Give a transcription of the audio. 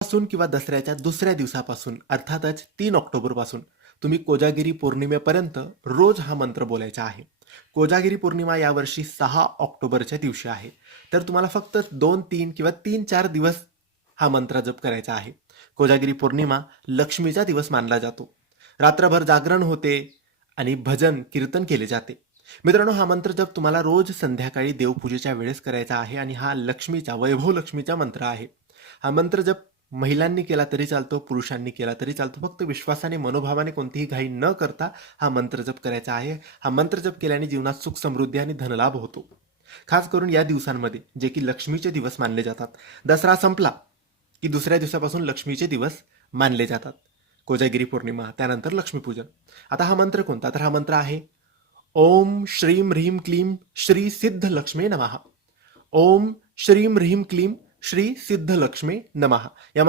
पासून किंवा दसऱ्याच्या दुसऱ्या दिवसापासून अर्थातच 3 ऑक्टोबर पासून तुम्ही कोजागिरी पौर्णिमेपर्यंत रोज हा मंत्र बोलायचा आहे. कोजागिरी पौर्णिमा यावर्षी 6 ऑक्टोबरच्या दिवशी आहे. तर तुम्हाला फक्त 2-3 किंवा 3-4 दिवस हा मंत्र जप करायचा आहे. कोजागिरी पौर्णिमा लक्ष्मीचा दिवस मानला जातो. रात्रभर जागरण होते आणि भजन कीर्तन केले जाते. मित्रांनो, हा मंत्र जप तुम्हाला रोज संध्याकाळी देवपूजेच्या वेळेस करायचा आहे आणि हा लक्ष्मीचा, वैभव लक्ष्मीचा मंत्र आहे. हा मंत्र जप महिलांनी केला तरी चालतो, पुरुषांनी केला तरी चालतो. फक्त विश्वासाने, मनोभावाने, कोणतीही घाई न करता हा मंत्र जप करायचा आहे. हा मंत्र जप केल्याने जीवनात सुख, समृद्धी आणि धनलाभ होतो. खास करून या दिवसांमध्ये, जे की लक्ष्मीचे दिवस मानले जातात. दसरा संपला की दुसऱ्या दिवसापासून लक्ष्मीचे दिवस मानले जातात. कोजागिरी पौर्णिमा, त्यानंतर लक्ष्मीपूजन. आता हा मंत्र कोणता? तर हा मंत्र आहे ओम श्रीं ह्रीं क्लीं श्री सिद्ध लक्ष्मी नमः. ओम श्रीं ह्रीं क्लीं श्री सिद्ध लक्ष्मी नमः. या